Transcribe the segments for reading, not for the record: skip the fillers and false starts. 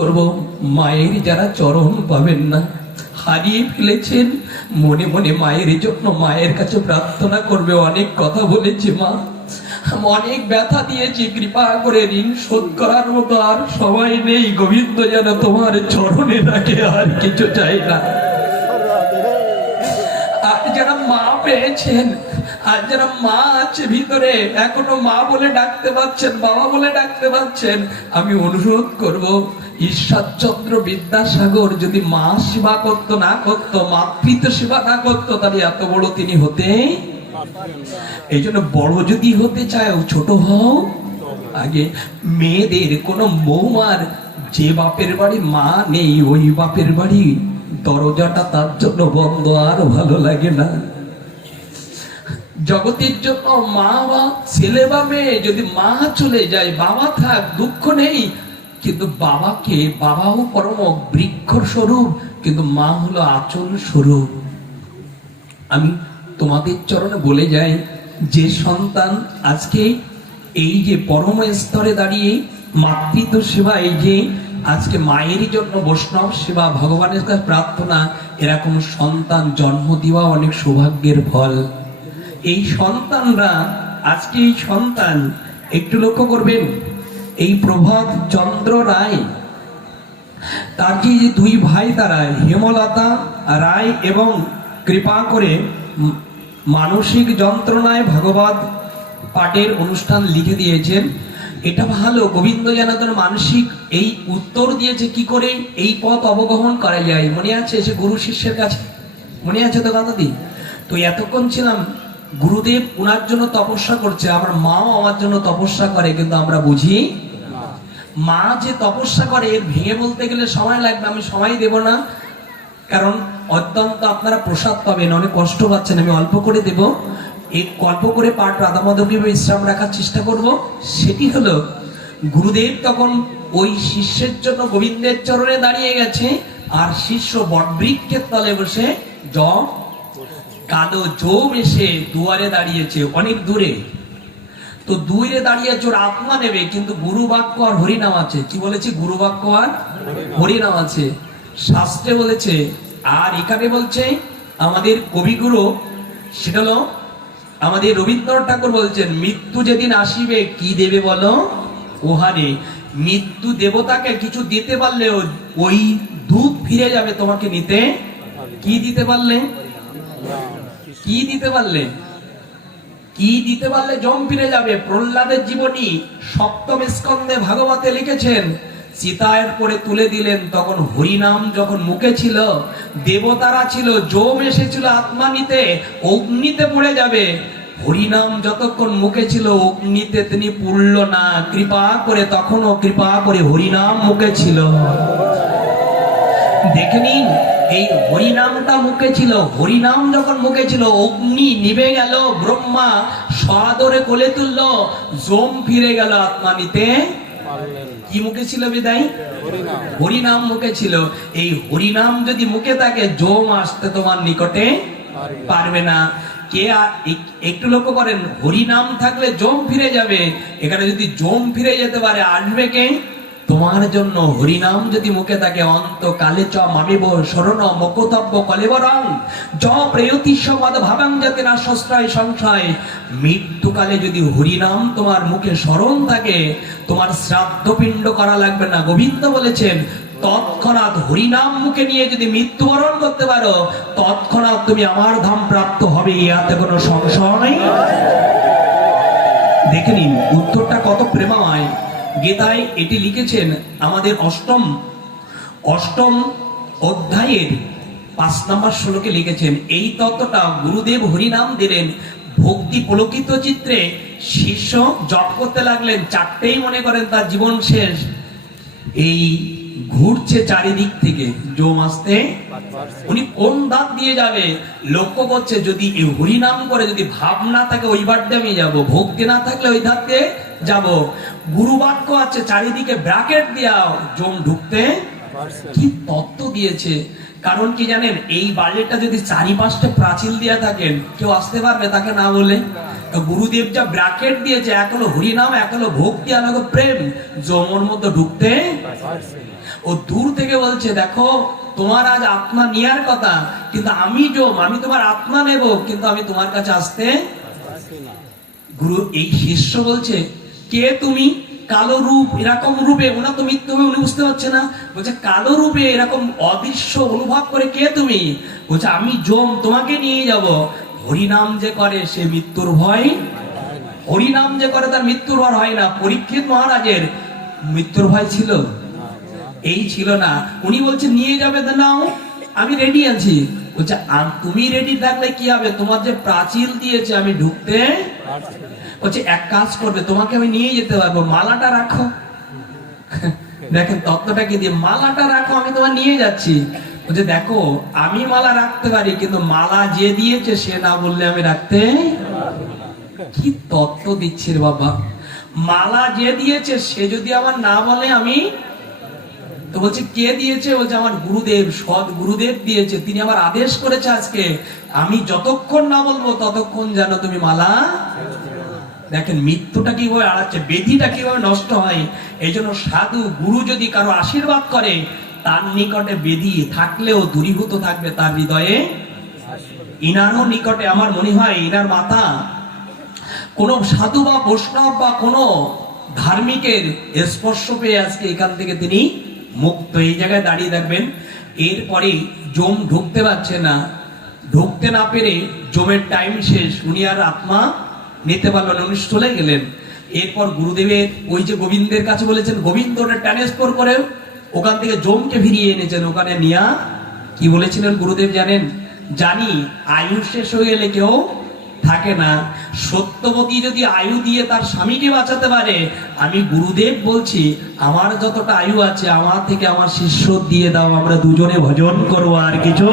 করব মায়ের যারা চরণ পাবেন না, হারিয়ে ফেলেছেন, মনে মনে মায়ের জন্য মায়ের কাছে প্রার্থনা করবে। অনেক কথা বলেছি মা, অনেক ব্যথা দিয়েছি, কৃপা করে ঋণ শোধ করার মতো আর সবাই নেই। গোবিন্দ যেন তোমার চরণে রাখে, আর কিছু চাই না। আর যারা মা পেয়েছেন, আর যারা মা আছে ভিতরে, এখনো মা বলে ডাকতে পারছেন, বাবা বলে ডাকতে পারছেন, আমি অনুরোধ করব, ঈশ্বরচন্দ্র বিদ্যাসাগর যদি মা সেবা করতো না করতো, মাতৃত্ব সেবা না করতো, তাহলে এত বড় তিনি হতে। এই জন্য বড় যদি হতে চায়, ছোট হও আগে। মেয়েদের কোন বৌমার যে বাপের বাড়ি মা নেই, ওই বাপের বাড়ি দরজাটা তার জন্য বন্ধ, আর ভালো লাগে না। জগতের জন্য মা বা ছেলে বা মেয়ে যদি মা চলে যায়, বাবা থাক, দুঃখ নেই, কিন্তু বাবাকে, বাবাও পরম বৃক্ষ স্বরূপ, কিন্তু মা হলো আচল স্বরূপ। আমি তোমাদের চরণে বলে যাই, যে সন্তান আজকে এই যে পরম স্তরে দাঁড়িয়ে মাতৃত্ব সেবা, এই যে আজকে মায়েরই জন্য বৈষ্ণব সেবা, ভগবানের কাছে প্রার্থনা, এরকম সন্তান জন্ম দেওয়া অনেক সৌভাগ্যের ফল। এই সন্তানরা, আজকে এই সন্তান একটু লক্ষ্য করবেন, এই প্রভাত চন্দ্র রায়, তার যে দুই ভাই, তারা হেমলতা রায় এবং কৃপা করে মানসিক যন্ত্রণায় ভাগবত পাঠের অনুষ্ঠান লিখে দিয়েছেন। এটা ভালো, গোবিন্দ জানাতন মানসিক এই উত্তর দিয়েছে কি করে এই পথ অবগাহন করা যায়। মনে আছে সে গুরু শিষ্যের কাছে, মনে আছে তো দাদাদি? তো এতক্ষণ ছিলাম গুরুদেব ওনার জন্য তপস্যা করছে, আমার মাও আমার জন্য তপস্যা করে, কিন্তু আমরা বুঝি মা যে তপস্যা করে ভেঙে বলতে গেলে সময় লাগবে, আমি সময় দেব না, কারণ অত্যন্ত আপনারা প্রসাদ পাবেন, অনেক কষ্ট পাচ্ছেন, আমি অল্প করে দেব। এই অল্প করে পাঠ রাধা মাধবী বিশ্রাম রাখার চেষ্টা করব। সেটি হলো, গুরুদেব তখন ওই শিষ্যের জন্য গোবিন্দের চরণে দাঁড়িয়ে গেছে, আর শিষ্য বটবৃক্ষের তলে বসে কালো জম এসে দুয়ারে দাঁড়িয়েছে, অনেক দূরে। তো দূরে দাঁড়িয়েছে, ওর আত্মা নেবে, কিন্তু গুরু বাক্য আর হরিনাম আছে। কি বলেছে? গুরু বাক্য আর হরিনাম আছে, শাস্ত্রে বলেছে। আর এখানে বলছে আমাদের কবিগুরু, সেটা হলো আমাদের রবীন্দ্রনাথ ঠাকুর বলছেন, মৃত্যু যেদিন আসিবে কি দেবে বলো ওহারে। মৃত্যু দেবতাকে কিছু দিতে পারলে ওই দূত ফিরে যাবে তোমাকে নিতে। কি দিতে পারলে? কি দিতে পারলে? কি দিতে পারলে জম ফিরে যাবে। প্রহ্লাদের জীবনী সপ্তম স্কন্ধে ভাগবতে লিখেছেন, চিতায়ের করে তুলে দিলেন, তখন হরিনাম যখন মুখে ছিল, দেবতারা ছিল, জম এসেছিল আত্মা নিতে, অগ্নিতে পড়ে যাবে। হরিনাম যতক্ষণ মুখে ছিল, অগ্নিতে তিনি পুড়ল না, কৃপা করে, তখনও কৃপা করে হরিনাম মুখে ছিল। দেখে নিন, এই হরিনামটা মুখে ছিল, হরিনাম যখন মুখে ছিল, অগ্নি নিভে গেল, ব্রহ্মা সাদরে কোলে তুলল, জম ফিরে গেল আত্মা নিতে। কি মুখে ছিল বিদায়? হরিনাম মুখে ছিল। এই হরিনাম যদি মুখে থাকে, জম আসতে তোমার নিকটে পারবে না। কে একটু লক্ষ্য করেন, হরিনাম থাকলে জম ফিরে যাবে। এখানে যদি জম ফিরে যেতে পারে, আসবে কে? তোমার জন্য। হরিনাম যদি মুখে থাকে, অন্তকালে চ মামিব শরণ মকতব্য কলেবরং জ প্রেয়তি সমাদ ভাবাং যাতে না শস্ত্রায় সংশয়। মৃত্যুকালে যদি হরিনাম তোমার মুখে স্মরণ থাকে, তোমার শ্রাদ্ধ পিণ্ড করা লাগবে না। গোবিন্দ বলেছেন, তৎক্ষণাৎ হরিনাম মুখে নিয়ে যদি মৃত্যুবরণ করতে পারো, তৎক্ষণাৎ তুমি আমার ধাম প্রাপ্ত হবে, ইয়াতে কোনো সংশয়। দেখে নিন উত্তরটা কত প্রেমাময়। গীতায় এটি লিখেছেন, আমাদের অষ্টম অধ্যায়ের 5 নম্বর শ্লোকে লিখেছেন। এই তত্ত্বটা গুরুদেব হরিনাম দিলেন, ভক্তি পুলকিত চিত্রে শিষ্য জপ করতে লাগলেন। 4টেই মনে করেন তার জীবন শেষ। এই ঘুরছে চারিদিক থেকে, জম আসতে, উনি কোন দাঁত দিয়ে যাবে লক্ষ্য করছে। যদি এই হরিনাম করে, যদি ভাবনা থাকে, ওই বার দিয়ে আমি যাবো, ভক্তি না থাকলে ওই ধার দিয়ে যাব। গুরু বাক্য আছে, চারিদিকে ব্র্যাকেট দেওয়া, জম ঢুকতে। কি তত্ত্ব দিয়েছে! কারণ কি জানেন, এই বাড়িটা যদি 4-5টা প্রাচীল দিয়া থাকেন, কেউ আসতে পারবে তাকে না বলে? গুরুদেব যা ব্র্যাকেট দিয়েছে, এক হলো হরিনাম, এক হলো ভক্তি, আর এক হলো প্রেম, জমর মধ্যে ঢুকতে ও দূর থেকে বলছে, দেখো তোমার আজ আত্মা নেয়ার কথা, কিন্তু আমি যম, আমি তোমার আত্মা নেব, কিন্তু আমি তোমার কাছে আসতে। গুরু এই শিষ্য বলছে, কে তুমি? কালো রূপ, এরকম রূপে, ওনা তো মৃত্যু হবে, উনি বুঝতে পারছে না, বলছে কালো রূপে এরকম অদৃশ্য অনুভব করে কে তুমি? বলছে আমি যম, তোমাকে নিয়ে যাব। হরিনাম যে করে সে মৃত্যুর ভয়, হরিনাম যে করে তার মৃত্যুর ভয় হয় না। পরীক্ষিত মহারাজের মৃত্যুর ভয় ছিল? এই ছিল না। উনি বলছে নিয়ে যাবে, নাও আমি রেডি আছি। বলছে তুমি রেডি থাকলে কি হবে, তোমার যে প্রাচীর দিয়েছে আমি ঢুকতে। বলছে এক কাজ করবে, তোমাকে আমি নিয়ে যেতে পারবো, মালাটা রাখো। দেখেন তত্ত্বটা কি দিয়ে, মালাটা রাখো, আমি তোমার নিয়ে যাচ্ছি। বলছে দেখো আমি মালা রাখতে পারি, কিন্তু মালা যে দিয়েছে সে না বললে আমি রাখতে। কি তত্ত্ব দিচ্ছে রে বাবা, মালা যে দিয়েছে সে যদি আমার না বলে আমি। তো বলছে কে দিয়েছে? বলছে আমার গুরুদেব, সৎ গুরুদেব দিয়েছে, তিনি আমার আদেশ করেছে আজকে আমি যতক্ষণ না বলবো ততক্ষণ যেন তুমি মালা। দেখেন মৃত্যুটা কিভাবে আড়াচ্ছে, বেদিটা কিভাবে নষ্ট হয়। এই জন্য সাধু গুরু যদি কারো আশীর্বাদ করে, তার নিকটে বেদি থাকলেও দূরীভূত থাকবে তার হৃদয়ে। ইনারও নিকটে আমার মনে হয় ইনার মাতা কোন সাধু বা বৈষ্ণব বা কোন ধার্মিকের স্পর্শ পেয়ে আজকে এখান থেকে তিনি মুক্ত। এই জায়গায় দাঁড়িয়ে দেখবেন, এরপরে যম ঢুকতে পারছে না, ঢুকতে না পেরে যমের টাইম শেষ, উনি আর আত্মা নিতে পারলেন, উনি চলে গেলেন। এরপর গুরুদেবের ওই যে গোবিন্দের কাছে বলেছেন, গোবিন্দ ওটা ট্রান্সফার করে ওখান থেকে যমকে ফিরিয়ে এনেছেন। ওখানে নিয়া কি বলেছিলেন গুরুদেব জানেন? জানি আয়ু শেষ হয়ে গেলে কেউ থাকে না, সত্যবতী যদি আয়ু দিয়ে তার স্বামীকে বাঁচাতে পারে, আমি গুরুদেব বলছি আমার যতটা আয়ু আছে আমার থেকে আমার শিষ্য দিয়ে দাও, আমরা দুজনে ভজন করবো, আর কিছু।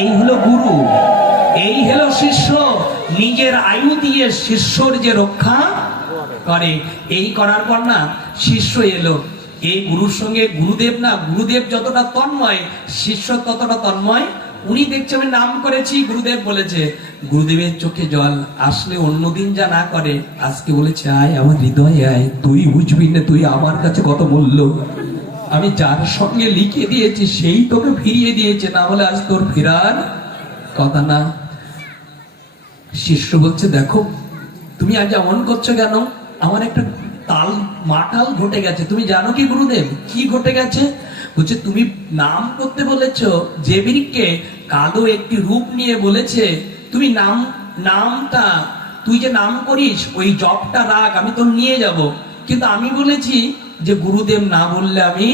এই হলো গুরু, এই হলো শিষ্য, নিজের আয়ু দিয়ে শিষ্যর যে রক্ষা করে। এই করার পর না শিষ্য এলো, এই গুরুর সঙ্গে গুরুদেব না, গুরুদেব যতটা তন্ময় শিষ্য ততটা তন্ময়। উনি দেখছে আমি নাম করেছি, গুরুদেব বলেছে, গুরুদেবের চোখে জল আসলে অন্যদিন যা না করে, আজকে বলেছে আয় আমার হৃদয়ে আয়, তুই বুঝবি না তুই আমার কাছে কত মূল্য, আমি যার সঙ্গে লিখে দিয়েছি সেই তোকে ফিরিয়ে দিয়েছে, না হলে আজ তোর ফেরার কথা না। শিষ্য বলছে দেখো তুমি আজ এমন করছো কেন, আমার একটা মাতাল ঘটে গেছে। তুমি জানো কি গুরুদেব কি ঘটে গেছে? বলছে তুমি নাম করতে বলেছো, যে বৃক্ষে কালো একটি রূপ নিয়ে বলেছে তুমি নামটা তুই যে নাম করিস ওই জপটা রাখ, আমি তো নিয়ে যাব, কিন্তু আমি বলেছি যে গুরুদেব না বললে আমি।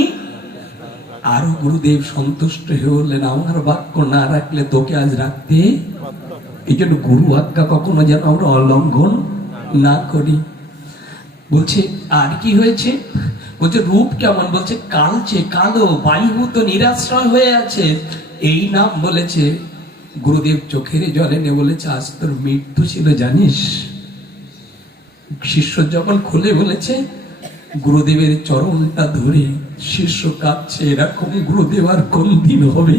আরো গুরুদেব সন্তুষ্ট হয়ে বললেন আমার বাক্য না রাখলে তোকে আজ রাখতে। এই জন্য গুরু আজ্ঞা কখনো যেন আমরা অলঙ্ঘন না করি। বলছে আর কি হয়েছে? বলছে রূপ কেমন? বলছে কালচে কালো বায়ুভূত নিরাশ্রয় হয়ে আছে, এই নাম বলেছে। গুরুদেব চোখের জলে নিয়ে বলেছে আজ তোর মৃত্যু ছিল জানিস? শিষ্য যখন খুলে বলেছে, গুরুদেবের চরণটা ধরে শিষ্য কাঁদছে, এরকম গুরুদেব আর কোন দিন হবে?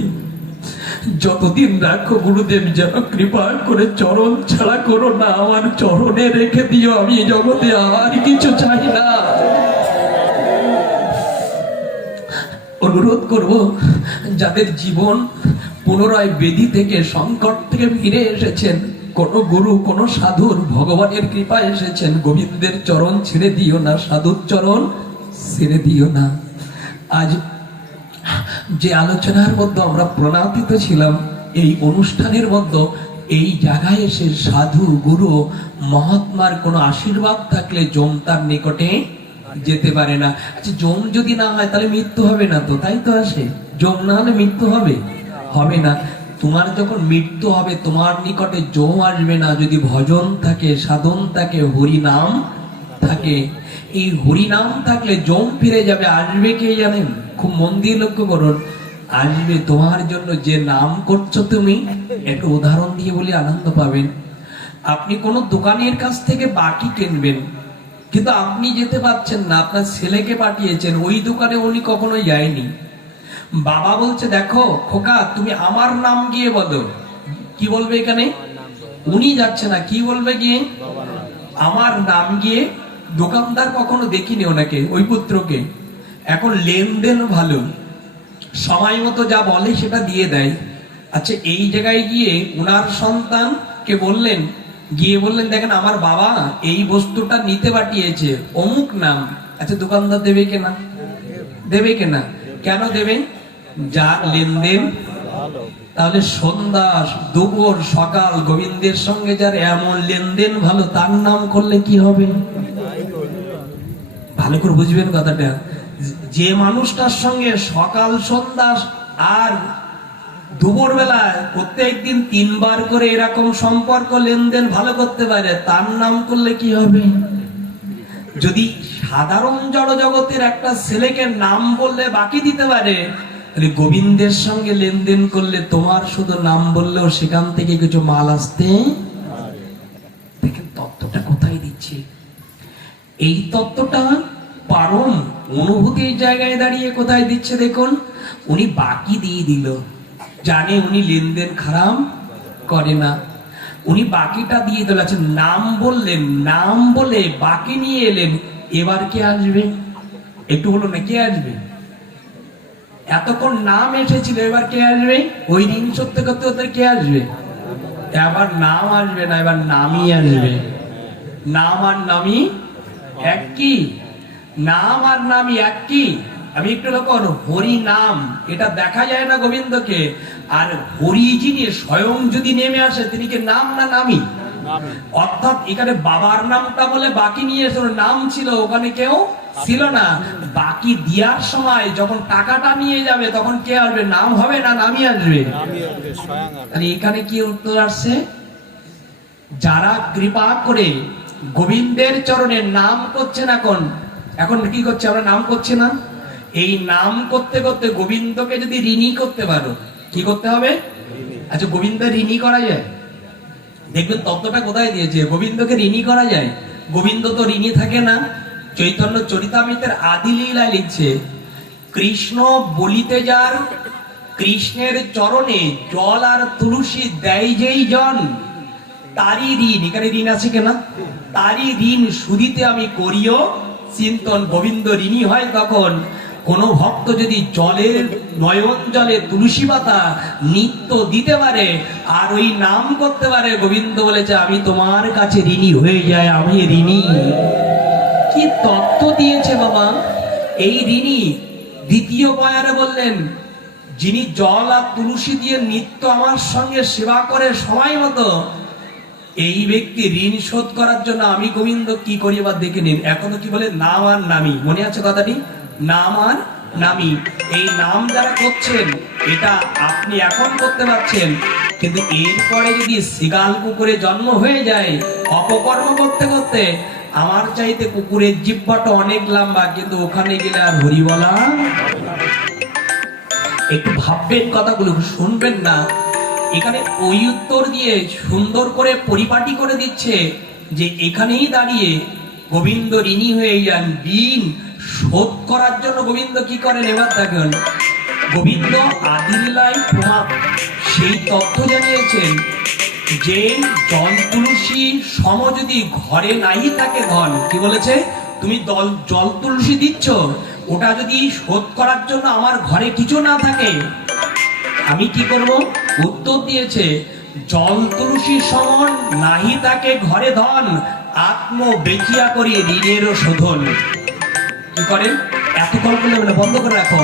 যতদিন রাখো গুরুদেব যেন কৃপা করে চরণ ছাড়া করো না, আমার চরণে রেখে দিও, আমি জগতে আর কিছু চাই না। অনুরোধ করব যাদের জীবন পুনরায় বেদি থেকে সংকট থেকে ফিরে এসেছেন, কোন গুরু কোন সাধুর ভগবানের কৃপায় এসেছেন, গোবিন্দের চরণ ছেড়ে দিও না, সাধুর চরণ ছেড়ে দিও না। আজ যে আলোচনার মধ্যে আমরা প্রণাদিত ছিলাম, এই অনুষ্ঠানের মধ্যে এই জায়গায় এসে সাধু গুরু মহাত্মার কোনো আশীর্বাদ থাকলে যম তার নিকটে যেতে পারে না। আচ্ছা যম যদি না হয় তাহলে মৃত্যু হবে না তো, তাই তো আসে? যম না হলে মৃত্যু হবে? হবে না। তোমার যখন মৃত্যু হবে তোমার নিকটে যম আসবে না, যদি ভজন থাকে, সাধন থাকে, হরি নাম থাকে। এই হরি নাম থাকলে যম ফিরে যাবে। আসবে কে জানেন? খুব মন দিয়ে লক্ষ্য করুন, আসবে তোমার জন্য যে নাম করছো তুমি। একটা উদাহরণ দিয়ে বলি আনন্দ পাবেন। আপনি কোন দোকানের কাছ থেকে বাটি কিনবেন, কিন্তু আপনি যেতে পারছেন না, আপনার ছেলেকে পাঠিয়েছেন, ওই দোকানে উনি কখনো যায়নি। বাবা বলছে দেখো খোকা তুমি আমার নাম গিয়ে বলো, কি বলবে এখানে? উনি যাচ্ছে না, কি বলবে গিয়ে? আমার নাম গিয়ে। দোকানদার কখনো দেখিনি ওনাকে, ওই পুত্রকে, এখন লেনদেন ভালো, সময় মতো যা বলে সেটা দিয়ে দেয়। আচ্ছা, এই জায়গায় গিয়ে উনার সন্তানকে বললেন, গিয়ে বললেন দেখেন আমার বাবা এই বস্তুটা নিতে পাঠিয়েছে, অমুক নাম। আচ্ছা, দোকানদার দেবে কিনা? দেবে কিনা? কেন দেবে? যার লেনদেন। তাহলে সন্ধ্যা দুপুর সকাল গোবিন্দের সঙ্গে যার এমন লেনদেন ভালো, তার নাম করলে কি হবে? ভালো করে বুঝবেন কথাটা। যে মানুষটার সঙ্গে সকাল সন্ধ্যা আর দুপুর বেলায় প্রত্যেকদিন 3 বার করে এরকম সম্পর্ক লেনদেন ভালো করতে পারে, তার নাম করলে কি হবে? যদি সাধারণ জড় জগতের একটা ছেলেকে নাম বললে বাকি দিতে পারে, তাহলে গোবিন্দের সঙ্গে লেনদেন করলে তোমার শুধু নাম বললেও সেখান থেকে কিছু মাল আসতে। দেখেন তত্ত্বটা কোথায় দিচ্ছে। এই তত্ত্বটা পারম অনুভূতির জায়গায় দাঁড়িয়ে কোথায় দিচ্ছে দেখুন। উনি বাকি দিয়ে দিল, জানে উনি লেনদেন খারাপ করে না, উনি বাকিটা দিয়ে দিল। আচ্ছা, নাম বললেন, নাম বলে বাকি নিয়ে এলেন, এবার কে আসবে? একটু বলো না, কে আসবে? এতক্ষণ নাম এসেছিল, এবার কে আসবে? ওই ঋণ সত্য করতে করতে কে আসবে? এবার নাম আসবে না, এবার নামই আসবে। নাম আর নামই এক কি? নাম আর নামই এক কি? আমি একটু লক্ষ্য, হরি নাম এটা দেখা যায় না গোবিন্দকে, আর হরি যিনি স্বয়ং যদি নেমে আসে তিনি কি নাম না নামই? অর্থাৎ এখানে বাবার নামটা বলে বাকি নিয়ে নাম ছিল, ওখানে কেউ ছিল না। বাকি দেওয়ার সময় যখন টাকাটা নিয়ে যাবে তখন কে আসবে? নাম হবে না নামই আসবে? এখানে কি উত্তর আসছে? যারা কৃপা করে গোবিন্দের চরণে নাম করছেন, এখন এখন কি করছে? আমরা নাম করছি না? এই নাম করতে করতে গোবিন্দকে যদি ঋণী করতে পারো, কি করতে হবে? আচ্ছা, গোবিন্দ ঋণী করা যায়? দেখবেন তত্ত্বটা কোথায় দিয়েছে। গোবিন্দকে ঋণী করা যায়? গোবিন্দ তো ঋণী থাকে না। চৈতন্য চরিতামৃতের আদি লীলা লিখছে, কৃষ্ণ বলিতে যার কৃষ্ণের চরণে জল আর তুলসী দেয় যেই জন, তারই ঋণ। এখানে ঋণ আছে কিনা? তারই ঋণ সুদিতে আমি করিও চিন্তন। গোবিন্দ ঋণী হয় তখন কোন ভক্ত যদি জলের নয়ন জলে তুলসী পাতা নিত্য দিতে পারে আর ওই নাম করতে পারে, গোবিন্দ বলেছে আমি তোমার কাছে ঋণী হয়ে যায়, আমি ঋণী। কি তত্ত্ব দিয়েছে বাবা এই ঋণী। দ্বিতীয় পয়ারে বললেন, যিনি জল আর তুলসী দিয়ে নিত্য আমার সঙ্গে সেবা করে সময় মতো, এই ব্যক্তি ঋণ শোধ করার জন্য আমি গোবিন্দ কি করি এবার দেখে নিন। এখনো কি বলে? নাম আর নামি। মনে আছে কথাটি? নাম আর নামি। এই নাম যারা করছেন এটা আপনি এখন করতে পারছেন, কিন্তু এরপরে যদি শিগাল কুকুরে জন্ম হয়ে যায় অপকর্ম করতে করতে, আমার চাইতে কুকুরের জিহ্বাটা অনেক লম্বা, কিন্তু ওখানে গেলে আর হরি বলা। একটু ভাববেন কথাগুলো, শুনবেন না। এখানে ওই উত্তর দিয়ে সুন্দর করে পরিপাটি করে দিচ্ছে যে এখানেই দাঁড়িয়ে গোবিন্দ ঋণী হয়ে যান। ঋণ শোধ করার জন্য গোবিন্দ কি করেন এবার দেখেন। গোবিন্দ আদিলীলায় প্রমাণ সেই তথ্য জানিয়েছেন যে জল তুলসী সম যদি ঘরে নাই থাকে ধন, কি বলেছে? তুমি জল তুলসী দিচ্ছ, ওটা যদি শোধ করার জন্য আমার ঘরে কিছু না থাকে, আমি কি করব? উত্তর দিয়েছে, জল তুলসী সমান নাহি তাকে ঘরে ধন, আত্ম বেচিয়া করি ঋণেরও শোধন। কি করেন? এত কল্পনা বন্ধ করে রাখো।